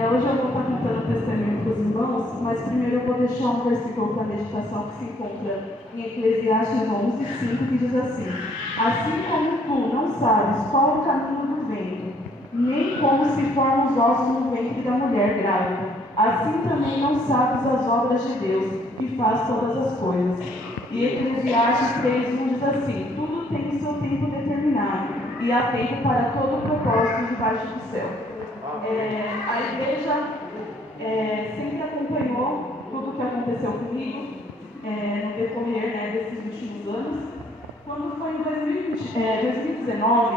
Hoje eu vou estar contando testemunho para os irmãos, mas primeiro eu vou deixar um versículo para a meditação que se encontra em Eclesiastes 11:5, que diz assim: assim como tu não sabes qual é o caminho do vento, nem como se formam os ossos no ventre da mulher grávida, assim também não sabes as obras de Deus, que faz todas as coisas. E Eclesiastes 3:1 diz assim: tudo tem seu tempo determinado, e há tempo para todo o propósito debaixo do céu. A igreja sempre acompanhou tudo o que aconteceu comigo no decorrer desses últimos anos. Quando foi em 2019,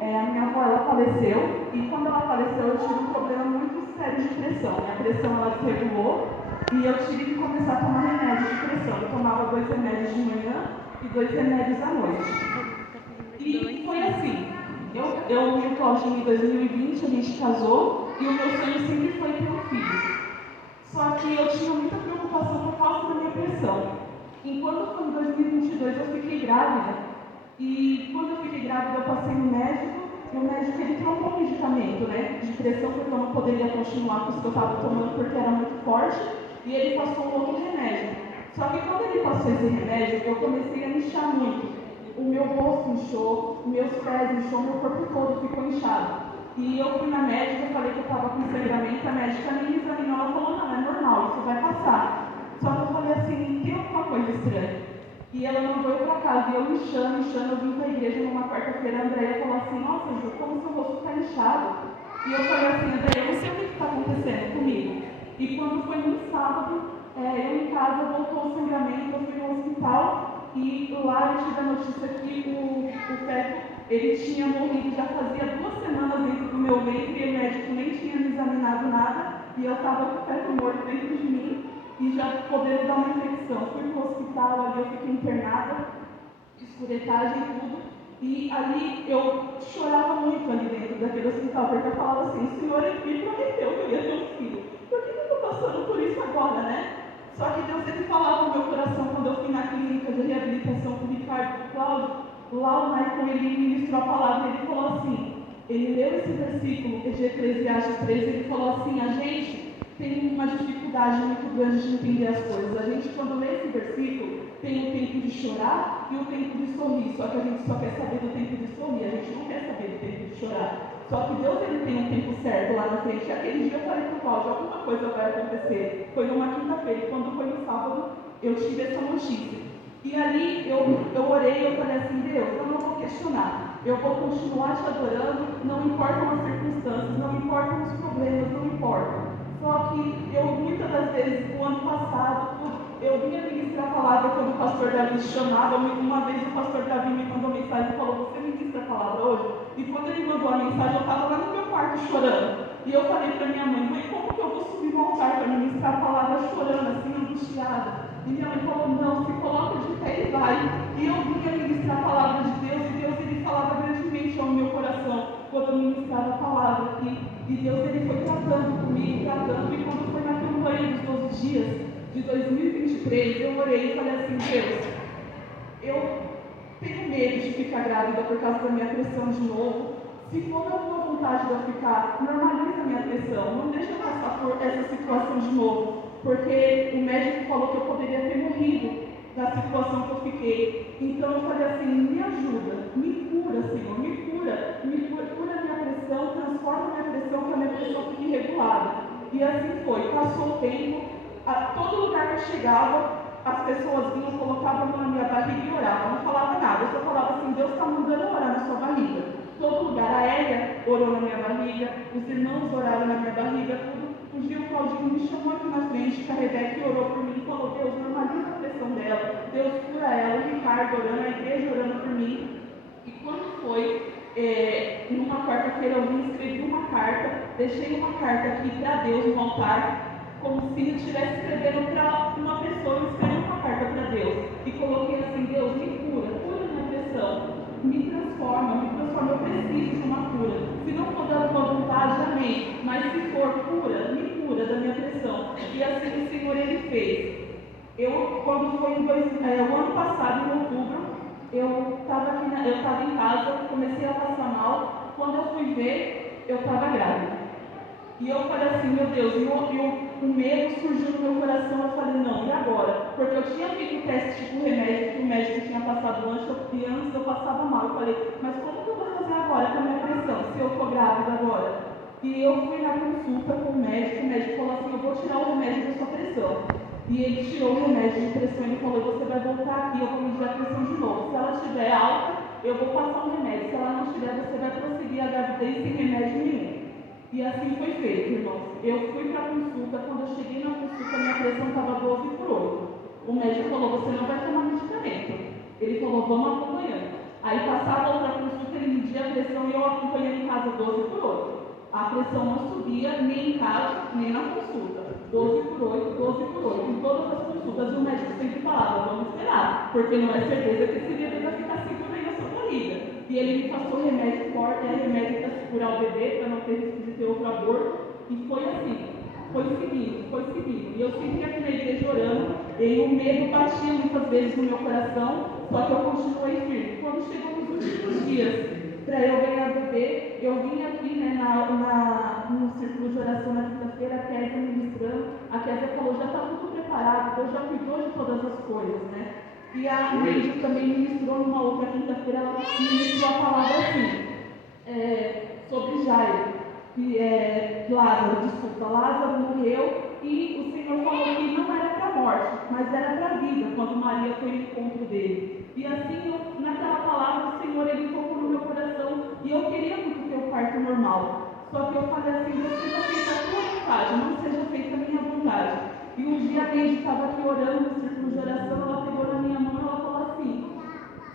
a minha avó ela faleceu, e quando ela faleceu eu tive um problema muito sério de pressão. Minha pressão ela desregulou e eu tive que começar a tomar remédio de pressão. Eu tomava 2 remédios de manhã e 2 remédios à noite. E foi assim. Eu e o Claudinho em 2020, a gente casou, e o meu sonho sempre foi ter um filho. Só que eu tinha muita preocupação por causa da minha pressão. Enquanto foi em 2022 eu fiquei grávida, e quando eu fiquei grávida eu passei no médico, e o médico ele trocou um medicamento de pressão, porque eu não poderia continuar com o que eu estava tomando porque era muito forte, e ele passou um outro remédio. Só que quando ele passou esse remédio, eu comecei a me inchar muito. O meu rosto inchou, meus pés inchou, meu corpo todo ficou inchado. E eu fui na médica, eu falei que eu estava com sangramento, a médica nem me examinou, ela falou, não, é normal, isso vai passar. Só que eu falei assim, tem alguma coisa estranha. E ela mandou eu para casa, e eu inchando, eu vim para a igreja numa quarta-feira, a Andréia falou assim, nossa, Ju, como seu rosto está inchado. E eu falei assim, Andréia, eu não sei o que está acontecendo comigo. E quando foi no sábado, eu em casa voltou o sangramento, eu fui no hospital, e lá eu tive a notícia que o feto, ele tinha morrido, já fazia 2 semanas dentro do meu ventre, e o médico nem tinha me examinado nada, e eu estava com o feto morto dentro de mim, e já podendo dar uma infecção. Fui para o hospital, ali eu fiquei internada, escuretagem e tudo, e ali eu chorava muito ali dentro daquele hospital, porque eu falava assim, o Senhor me prometeu que eu ia ter um filho, por que eu estou passando por isso agora, né? Só que Deus sempre falava no meu coração, quando eu fui na clínica de reabilitação com o Ricardo e o Cláudio, lá o Michael, ele ministrou a palavra, ele falou assim, ele leu esse versículo de Eclesiastes 3, ele falou assim, a gente tem uma dificuldade muito grande de entender as coisas. A gente, quando lê esse versículo, tem o tempo de chorar e o tempo de sorrir, só que a gente só quer saber do tempo de sorrir, a gente não quer saber do tempo de chorar. Só que Deus ele tem um tempo certo lá na frente. Aquele dia eu falei para o Cláudio, alguma coisa vai acontecer. Foi numa quinta-feira, e quando foi no sábado, eu tive essa notícia. E ali eu orei, eu falei assim, Deus, eu não vou questionar. Eu vou continuar te adorando, não importam as circunstâncias, não importam os problemas, não importa. Só que eu, muitas das vezes, no ano passado, eu vinha ministrar a palavra quando o pastor Davi chamava. Uma vez o pastor Davi me mandou mensagem e falou, você ministra a palavra hoje? E quando ele mandou a mensagem, eu estava lá no meu quarto chorando. E eu falei para minha mãe, como que eu vou subir no altar para ministrar a palavra chorando, assim, angustiada? E minha mãe falou, não, se coloca de pé e vai. E eu vinha ministrar a palavra de Deus, e Deus ele falava grandemente ao meu coração quando eu ministrava a palavra aqui. E Deus ele foi tratando comigo, e quando foi na campanha dos 12 dias de 2023, eu orei e falei assim, Deus, eu tenho medo de ficar grávida por causa da minha pressão de novo. Se for da tua vontade de eu ficar, normaliza a minha pressão, não deixa eu passar por essa situação de novo, porque o médico falou que eu poderia ter morrido da situação que eu fiquei. Então eu falei assim, me ajuda, me cura, Senhor, me cura a minha pressão, transforma a minha pressão, que a minha pressão fique regulada. E assim foi, passou o tempo, a todo lugar que eu chegava, as pessoas vinham, colocavam a mão na minha barriga e oravam, não falava nada, eu só falava assim, Deus está mandando orar na sua barriga. Todo lugar, a Hélia orou na minha barriga, os irmãos oraram na minha barriga, tudo. Um dia o Claudinho me chamou aqui na frente, que a Rebeca orou por mim e falou, Deus, normaliza a pressão dela, Deus cura ela, o Ricardo orando, a igreja orando por mim. E quando foi, numa quarta-feira eu vim, escrevi uma carta, deixei uma carta aqui para Deus no altar, como se eu estivesse escrevendo para uma pessoa, eu escrevi uma carta para Deus e coloquei assim, Deus, me cura minha pressão, me transforma, eu preciso de uma cura. Se não for da tua vontade, amém, mas se for cura, me cura da minha pressão. E assim o Senhor ele fez. Quando foi o ano passado, em outubro, eu estava em casa, comecei a passar mal, quando eu fui ver, eu estava grávida. E eu falei assim, meu Deus, o medo surgiu no meu coração. Eu falei, não, e agora? Porque eu tinha feito o teste tipo remédio que o médico tinha passado antes, e antes eu passava mal. Eu falei, mas como que eu vou fazer agora com a minha pressão, se eu estou grávida agora? E eu fui na consulta com o médico falou assim, eu vou tirar o remédio da sua pressão. E ele tirou o remédio de pressão e falou, você vai voltar aqui, eu vou medir a pressão de novo. Se ela estiver alta, eu vou passar um remédio. Se ela não estiver, você vai prosseguir a gravidez sem remédio nenhum. E assim foi feito, irmãos. Eu fui para a consulta, quando eu cheguei na consulta, minha pressão estava 12 por 8. O médico falou, você não vai tomar medicamento. Ele falou, vamos acompanhando. Aí passava outra consulta, ele media a pressão e eu acompanhando em casa 12 por 8. A pressão não subia nem em casa, nem na consulta. 12 por 8, 12 por 8. Em todas as consultas, o médico sempre falava, vamos esperar, porque não é certeza que esse bebê vai ficar seguro aí na sua barriga. E ele me passou remédio forte, remédio para segurar o bebê, para não ter risco de ter outro aborto. E foi assim, foi seguindo. E eu sempre aqui na igreja orando, e o medo batia muitas vezes no meu coração, só que eu continuei firme. Quando chegou nos últimos dias, para eu ganhar bebê, eu vim aqui, né, no círculo de oração na quinta-feira, a Kézia ministrando. A Kézia falou, já está tudo preparado, Deus já cuidou de todas as coisas, né? E a Neide também ministrou numa outra quinta-feira, ela ministrou a palavra assim, sobre Jairo, Lázaro morreu e o Senhor falou que não era para a morte, mas era para a vida, quando Maria foi ao encontro dele. E assim, naquela palavra, o Senhor, ele tocou no meu coração e eu queria muito ter o parto normal. Só que eu falei assim, Deus, seja feita a tua vontade, não seja feita a minha vontade. E um dia a Neide estava aqui orando no círculo de oração, ela pegou na minha mão e ela falou assim,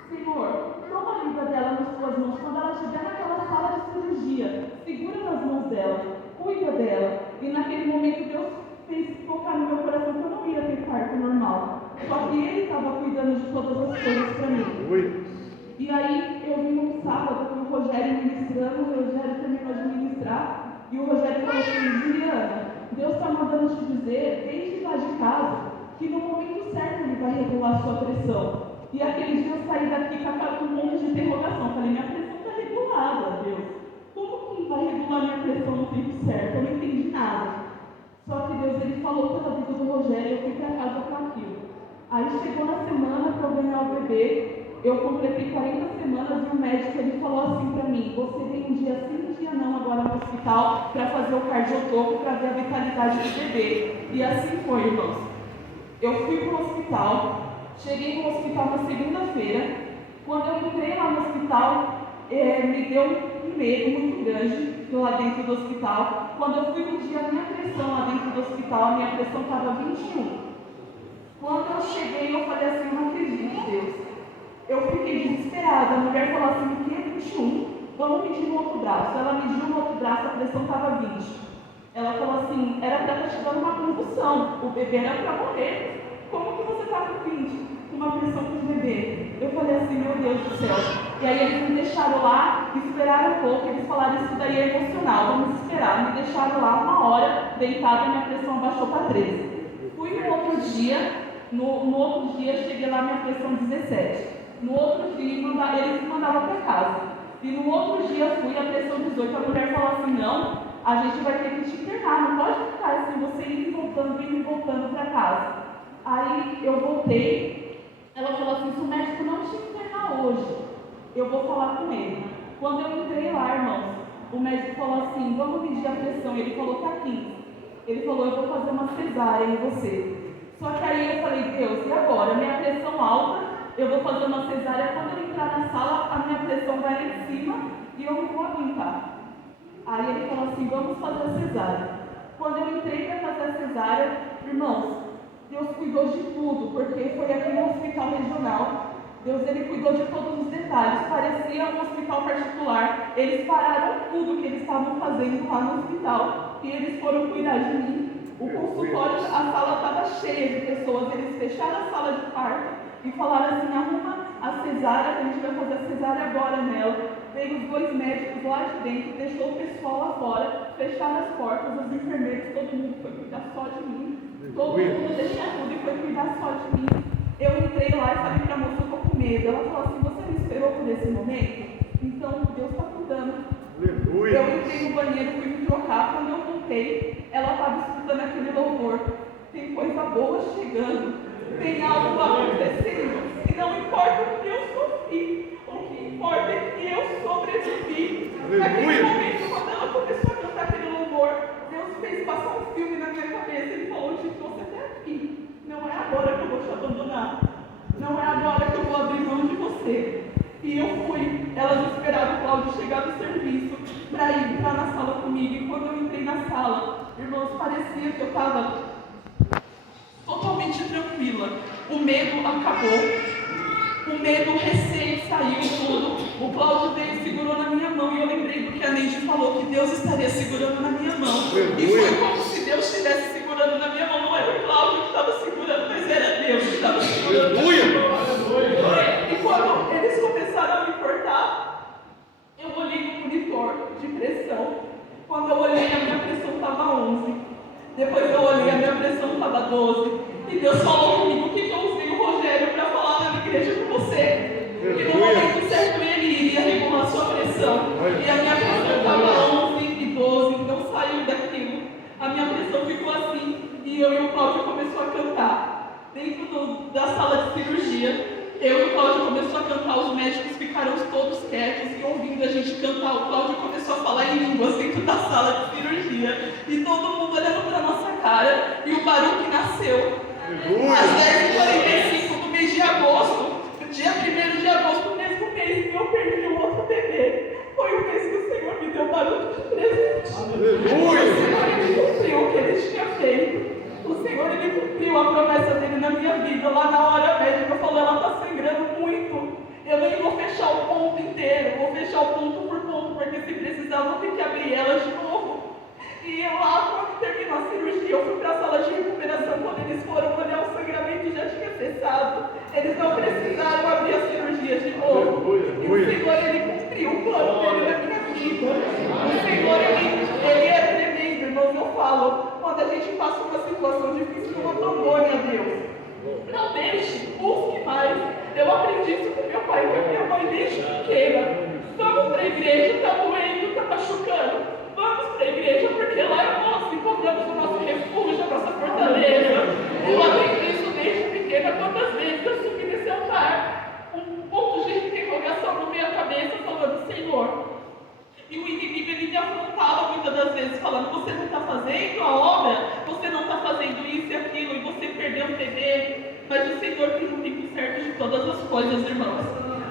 Senhor, toma a vida dela nas tuas mãos, quando ela estiver naquela sala de cirurgia, segura nas mãos dela, cuida dela. E naquele momento Deus fez tocar no meu coração que eu não ia ter parto normal. Só que Ele estava cuidando de todas as coisas para mim. E aí eu vim num sábado com o Rogério ministrando, o Rogério terminou de ministrar, e o Rogério falou assim, Juliana, Deus está mandando te dizer, desde lá de casa, que no momento certo Ele vai regular a sua pressão. E aquele dia eu saí daqui com um monte de interrogação. Falei, minha pressão está regulada, Deus. Como que vai regular minha pressão no tempo certo? Eu não entendi nada. Só que Deus, Ele falou pela vida do Rogério, eu fui para casa com aquilo. Aí chegou na semana para eu ganhar o bebê, eu completei 40 semanas e o médico, ele falou assim para mim, você vem um dia sim, um dia não agora no hospital para fazer o cardiotopo, para ver a vitalidade do bebê. E assim foi, irmãos. Eu fui para o hospital. Cheguei no hospital na segunda-feira. Quando eu entrei lá no hospital, me deu um medo muito grande lá dentro do hospital. Quando eu fui medir a minha pressão lá dentro do hospital, a minha pressão estava 21. Quando eu cheguei, eu falei assim, eu não acredito, Deus. Eu fiquei desesperada. A mulher falou assim, o que é 21? Vamos medir no outro braço. Ela mediu no outro braço, a pressão estava 20. Ela falou assim, era para estar te dando uma convulsão. O bebê era para morrer. Como que você está com 20, com uma pressão com o bebê? Eu falei assim, meu Deus do céu. E aí eles me deixaram lá, esperaram um pouco, eles falaram, isso daí é emocional, vamos esperar. Me deixaram lá 1 hora, deitada, e minha pressão abaixou para 13. Fui no outro dia, cheguei lá, minha pressão 17. No outro dia, eles me mandavam para casa. E no outro dia, fui, a pressão 18. A mulher falou assim, não, a gente vai ter que te internar, não pode ficar assim, você indo e voltando para casa. Aí eu voltei, ela falou assim, se o médico não te internar hoje, eu vou falar com ele. Quando eu entrei lá, irmãos, o médico falou assim, vamos medir a pressão. Ele falou, tá 15. Ele falou, eu vou fazer uma cesárea em você. Só que aí eu falei, Deus, e agora? Minha pressão alta, eu vou fazer uma cesárea, quando eu entrar na sala, a minha pressão vai lá em cima e eu não vou aguentar. Aí ele falou assim, vamos fazer a cesárea. Quando eu entrei para fazer a cesárea, irmãos, Deus cuidou de tudo, porque foi aqui no hospital regional. Deus, Ele cuidou de todos os detalhes. Parecia um hospital particular. Eles pararam tudo que eles estavam fazendo lá no hospital e eles foram cuidar de mim. O consultório, a sala estava cheia de pessoas. Eles fecharam a sala de parto e falaram assim, arruma a cesárea, a gente vai fazer a cesárea agora nela. Veio os 2 médicos lá de dentro, deixou o pessoal lá fora, fecharam as portas, os enfermeiros, todo mundo foi cuidar só de mim. Todo mundo deixou tudo e foi cuidar só de mim. Eu entrei lá e falei para a moça, eu estou com medo. Ela falou assim, você me esperou por esse momento? Então, Deus está cuidando Aleluia. Eu entrei no banheiro, fui me trocar. Quando eu voltei, ela estava escutando aquele louvor. Tem coisa boa chegando, tem algo acontecendo. E não importa o que eu sofri, o que importa é que eu sobrevivi. Naquele momento, quando ela começou a cantar aquele louvor, Deus fez passar um filme na minha cabeça. Ele falou: eu te trouxe até aqui. Não é agora que eu vou te abandonar. Não é agora que eu vou abrir mão de você. E eu fui. Elas esperaram o Cláudio chegar do serviço para ir entrar na sala comigo. E quando eu entrei na sala, irmãos, parecia que eu estava totalmente tranquila. O medo acabou. O medo, o receio saiu tudo. O Cláudio veio e segurou na minha mão. E eu lembrei do que a Neide falou, que Deus estaria segurando na minha mão. E foi como se Deus estivesse segurando na minha mão. Não era o Cláudio que estava segurando, mas era Deus que estava segurando na minha mão. E quando eles começaram a me cortar, eu olhei no monitor de pressão. Quando eu olhei, a minha pressão estava 11. Depois eu olhei, a minha pressão estava 12. E Deus falou comigo que eu usei o Rogério para falar na igreja com você. Que no momento certo ele iria regular sua pressão. E a minha pressão estava 11 e 12, não saiu daquilo. A minha pressão ficou assim. E eu e o Cláudio começou a cantar. Dentro da sala de cirurgia, eu e o Cláudio começou a cantar, os médicos ficaram todos quietos e ouvindo a gente cantar. O Cláudio começou a falar em línguas dentro da sala de cirurgia. E todo mundo olhando para a nossa cara. E o Baruque nasceu. Às 10h45 do mês de agosto, dia 1º de agosto, mesmo mês que eu perdi um outro bebê, foi o mês que o Senhor me deu Baruque de presente. O Senhor, Ele cumpriu o que Ele tinha feito. O Senhor, Ele cumpriu a promessa dEle na minha vida. Lá na hora médica falou: ela está sangrando muito. Eu nem vou fechar o ponto inteiro, vou fechar o ponto por ponto, porque se precisar eu vou ter que abrir ela de novo. E eu lá, quando terminou a cirurgia, eu fui para a sala de recuperação. Quando eles foram olhar, o sangramento já tinha cessado. Eles não precisaram abrir a cirurgia de novo. E o Senhor, Ele cumpriu o plano dEle na minha vida. O Senhor, Ele é tremendo, irmãos. Eu falo, quando a gente passa uma situação difícil, não abandone a Deus. Não deixe, busque mais. Eu aprendi isso com meu pai, com a minha mãe desde pequena. Vamos para a igreja, está doendo, está machucando. Vamos para a igreja, porque lá nós encontramos o nosso refúgio, a nossa fortaleza. Eu aprendi isso desde pequena. Quantas vezes eu subi nesse altar, um ponto de interrogação na minha cabeça, falando: Senhor. E o inimigo, ele me afrontava muitas das vezes, falando: você não está fazendo a obra, você não está fazendo isso e aquilo, e você perdeu o bebê. Mas o Senhor tem um tempo certo de todas as coisas, irmãos.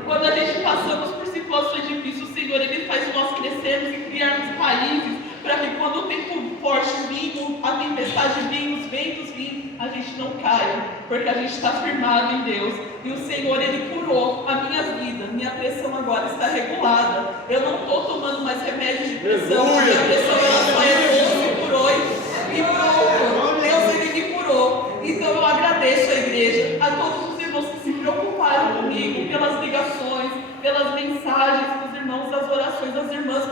Quando a gente passamos por situações difíceis, o Senhor, Ele faz nós crescermos e criarmos raízes, para que quando o tempo forte vir, a tempestade vir, os ventos vir, a gente não caia, porque a gente está firmado em Deus. E o Senhor, Ele curou a minha vida. Minha pressão agora está regulada. Eu não estou tomando mais remédio de pressão. Minha pressão, ela só é 12 por 8 e pronto. Deus, Ele me curou. Então eu agradeço a igreja, a todos os irmãos que se preocuparam comigo, pelas ligações, pelas mensagens dos irmãos, as orações das irmãs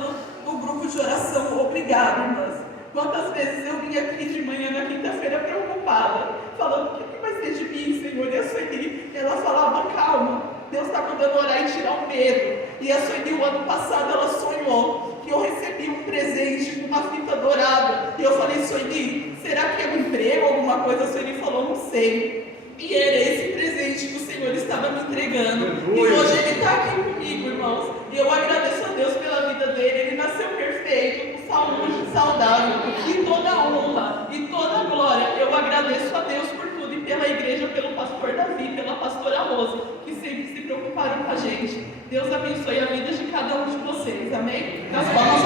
do grupo de oração. Obrigada, irmãs. Quantas vezes eu vim aqui de manhã na quinta-feira preocupada, falando: o que vai ser de mim, Senhor? E a Sueli, ela falava: calma, Deus está mandando orar e tirar o medo. E a Sueli, o ano passado, ela sonhou que eu recebi um presente com uma fita dourada. E eu falei: Sueli, será que é um emprego, alguma coisa? A Sueli falou: não sei. E era esse presente que o Senhor estava me entregando. E hoje Ele está aqui comigo, irmãos. E eu agradeço a Deus pela vida dele. Ele nasceu perfeito, com saúde, saudável. E toda a honra e toda a glória, eu agradeço a Deus por tudo. E pela igreja, pelo pastor Davi, pela pastora Rosa, que sempre se preocuparam com a gente. Deus abençoe a vida de cada um de vocês. Amém? Nas palmas